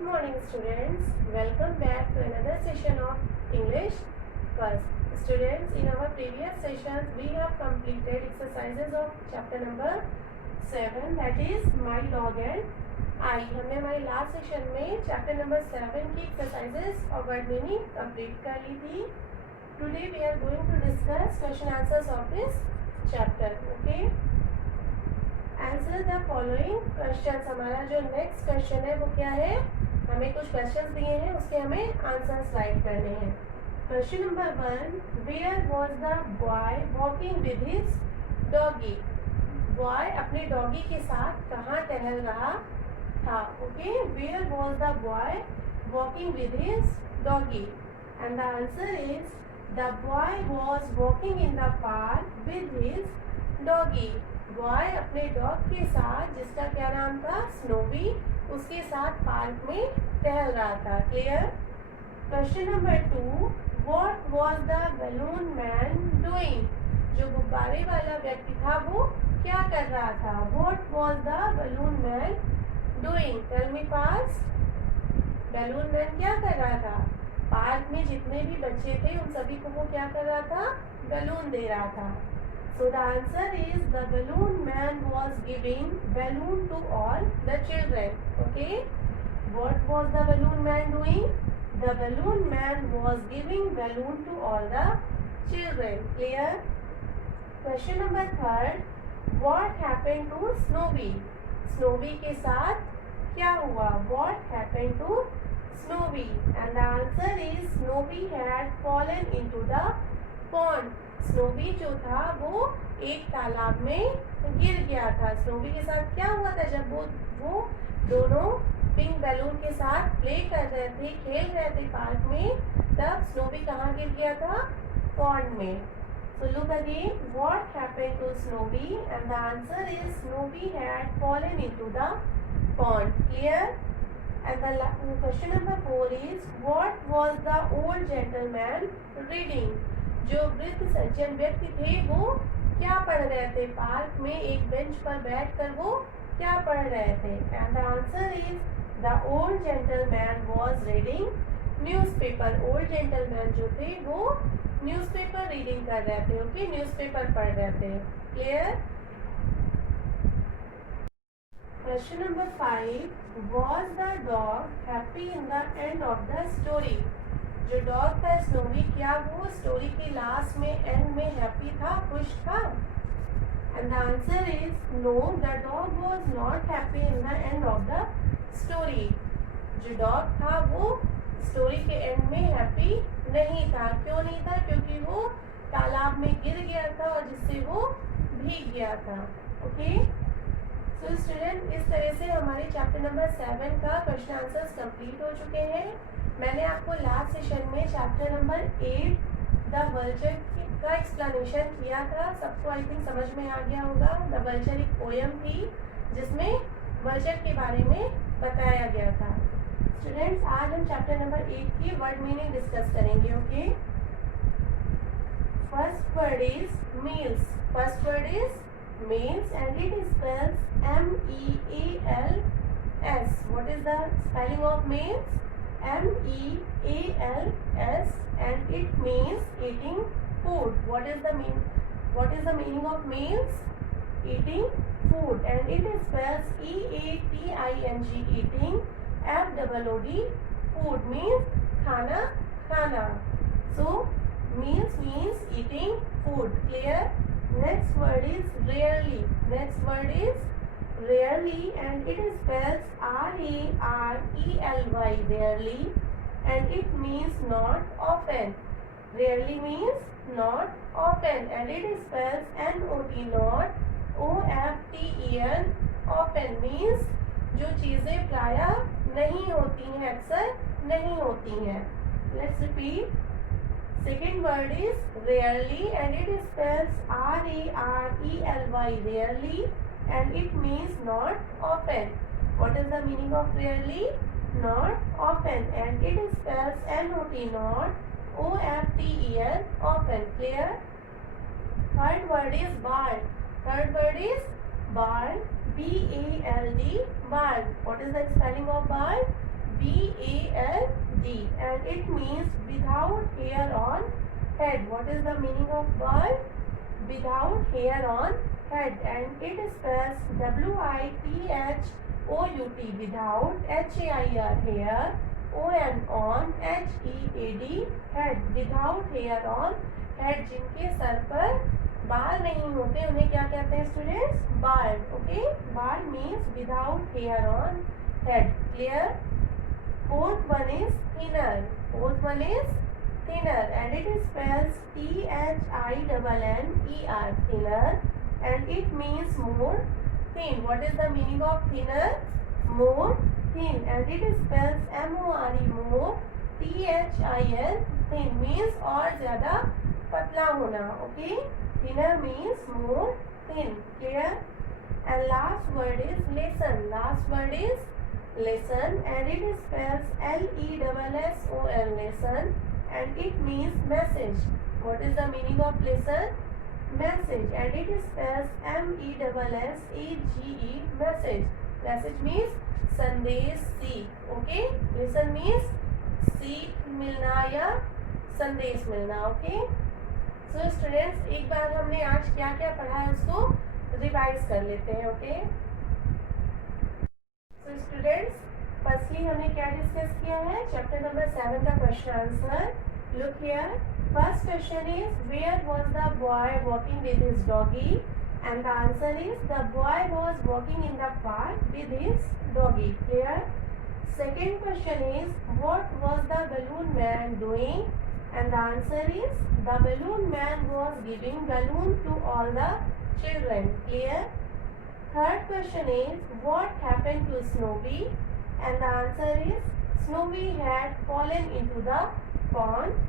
Good morning students. Welcome back to another session of English first. Students, in our previous sessions we have completed exercises of chapter number 7, that is my dog and I. हमने हमारी last session में chapter number 7 की एक्सरसाइजेस और word meaning complete कर ली थी. Today we are going to discuss question answers of this chapter. Okay, answer the following questions. हमारा जो नेक्स्ट क्वेश्चन है वो क्या है, हमें कुछ क्वेश्चंस दिए हैं, उसके हमें आंसर्स राइट करने हैं. Question number 1, where was the boy walking with his doggy. Boy अपने डॉगी के साथ कहाँ टहल रहा था. Okay, where was the boy walking with his doggy and the answer is the boy was walking in the park with his doggy. Boy अपने dog के साथ, जिसका क्या नाम था, स्नोवी, उसके साथ पार्क में टहल रहा था. Clear. Question number 2, what was the balloon man doing. जो गुब्बारे वाला व्यक्ति था वो क्या कर रहा था. What was the balloon man doing. Tell me fast. Balloon man क्या कर रहा था. पार्क में जितने भी बच्चे थे उन सभी को वो क्या कर रहा था, बलून दे रहा था. So the answer is the balloon man was giving balloon to all the children. Okay, what was the balloon man doing? The balloon man was giving balloon to all the children. Clear. Question number 3, what happened to Snowy. Snowy के साथ क्या हुआ. What happened to Snowy and the answer is Snowy had fallen into the pond. Snowy जो था वो एक तालाब में गिर गया था. स्नोवी के साथ क्या हुआ था, जब वो दोनों पिंक बैलून के साथ प्ले कर रहे थे, खेल रहे थे पार्क में, तब स्नोवी कहाँ गिर गया था, पॉन्ड में. So look again, what happened to Snowy and the answer is Snowy had fallen into the pond. Clear. And the question number 4 is what was the old gentleman reading. जो वृद्ध सज्जन व्यक्ति थे वो क्या पढ़ रहे थे. पार्क में एक बेंच पर बैठकर वो क्या पढ़ रहे थे. And the answer is the old gentleman was reading newspaper. Old gentleman जो थे वो न्यूज़पेपर रीडिंग कर रहे थे. ओके, न्यूज़पेपर पढ़ रहे थे. Clear. Question number 5, was the dog happy in the end of the story. जो डॉग था स्नोवी, क्या वो स्टोरी के लास्ट में, एंड में हैप्पी था, खुश था. And the answer is no, the dog was not happy in the end of the story. जो डॉग था वो स्टोरी के एंड में हैप्पी नहीं था. क्यों नहीं था, क्योंकि वो तालाब में गिर गया था और जिससे वो भीग गया था. ओके, सो स्टूडेंट, इस तरह से हमारे चैप्टर नंबर 7 का क्वेश्चन आंसर्स कंप्लीट हो चुके हैं. मैंने आपको लास्ट सेशन में चैप्टर नंबर 8 द वल्चर का एक्सप्लेनेशन किया था. सबको आई थिंक समझ में आ गया होगा. द वल्चर एक पोयम थी जिसमें वल्चर के बारे में बताया गया था. स्टूडेंट्स, आज हम चैप्टर नंबर 8 की वर्ड मीनिंग डिस्कस करेंगे. Okay, first word is meals. First word is meals and it spells MEALS. What is the spelling of meals? MEALS and it means eating food. What is the meaning of meals? Eating food, and it spells EATING, eating. FOOD, food means खाना, खाना. So meals means eating food. Clear. Next word is rarely. Next word is rarely and it spells RARELY, rarely, and it means not often. Rarely means not often and it spells NOT, not OFTEN. often means जो चीज़ें प्रायः नहीं होती हैं, अक्सर नहीं होती हैं. Let's repeat. Second word is rarely and it spells RARELY, rarely, and it means not often. What is the meaning of rarely? Not often, and it spells NOT, not OFTEN, often. Clear. Third word is bald. Third word is bald. BALD, bald. What is the spelling of bald? B head. What is the meaning of bird without hair on head? And it spells WITHOUT without, HAIR hair, ON on, HEAD head. Without hair on head, जिनके सर पर बाल नहीं होते उन्हें क्या कहते हैं students? Bald. Okay, bald means without hair on head. Clear? Fourth one is thinner. Fourth one is thinner, and it spells THINNER, thinner, and it means more thin. What is the meaning of thinner? More thin, and it spells MORE, more, THIN, thin means और ज़्यादा पतला होना. Okay, thinner means more thin. Clear? And last word is lesson. Last word is lesson, and it spells LESSON, lesson, and it means message. What is the meaning of lesson? Message, and it spells MESSAGE, message. Message means संदेश, सीख. Okay, lesson means सीख मिलना या संदेश मिलना. Okay, so students, एक बार हमने आज क्या क्या पढ़ा है उसको रिवाइज कर लेते हैं. Okay, so students, फर्स्टली हमने क्या डिस्कस किया है? चैप्टर नंबर 7 का question answer. Look here. First question is where was the boy walking with his doggy, and the answer is the boy was walking in the park with his doggy. Clear? Second question is what was the balloon man doing, and the answer is the balloon man was giving balloon to all the children. Clear? Third question is what happened to Snowy, and the answer is Snowy had fallen into the pond.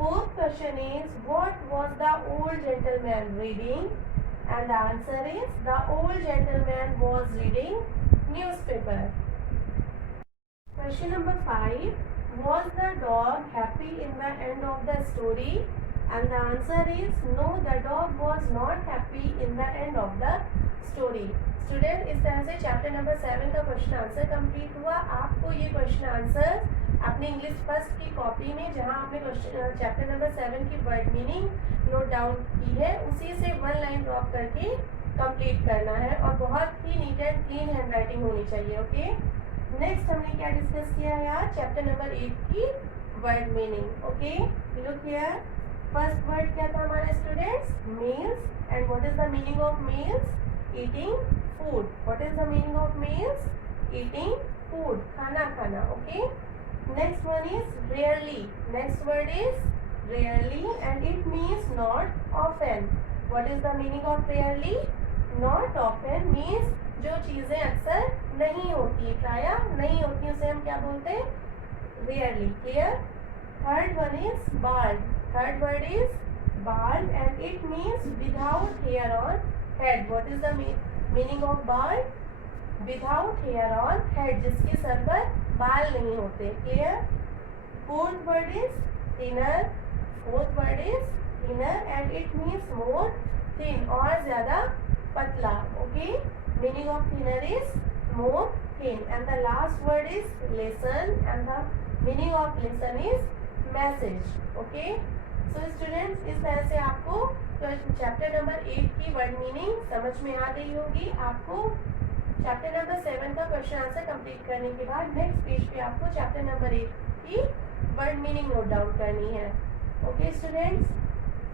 Fourth question is what was the old gentleman reading, and the answer is the old gentleman was reading newspaper. Question number 5, was the dog happy in the end of the story, and the answer is no, the dog was not happy in the end of the story. Student, इस तरह से chapter number 7 का question answer complete हुआ. आपको ये question answer अपने English first की कॉपी में, जहां आपने चैप्टर नंबर 7 की वर्ड मीनिंग नोट डाउन की है, उसी से 1 लाइन ड्रॉप करके कंप्लीट करना है, और बहुत ही neat and clean handwriting होनी चाहिए. ओके, नेक्स्ट हमने क्या डिस्कस किया यार? चैप्टर नंबर 8 की word meaning. Okay, look here. First word क्या था हमारा students? Meals. And what is the meaning of meals? Eating food. What is the meaning of meals? Eating food, खाना खाना. Okay, next one is rarely. Next word is rarely, and it means not often. What is the meaning of rarely? Not often means जो चीजें अक्सर नहीं होती, प्रायः नहीं होती, उसे हम क्या बोलते हैं? Rarely. Clear? Third one is bald. Third word is bald, and it means without hair on head. What is the meaning of bald? Without hair on head, जिसके सर पर बाल नहीं होते. Clear? Fourth word is thinner. Fourth word is thinner, and it means more thin, और ज़्यादा पतला. Okay? Meaning of thinner is more thin, and the last word is lesson, and the meaning of lesson is message. Okay? So students, इस तरह से आपको chapter number 8 की word meaning समझ में आ गई होगी. आपको चैप्टर नंबर 7 का क्वेश्चन आंसर कंप्लीट करने के बाद नेक्स्ट पेज पे आपको चैप्टर नंबर 8 की वर्ड मीनिंग नोट डाउन करनी है. Okay students,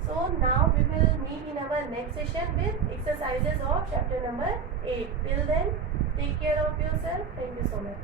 so now we will meet in our next session with exercises of chapter number 8. Till then, take care of yourself. Thank you so much.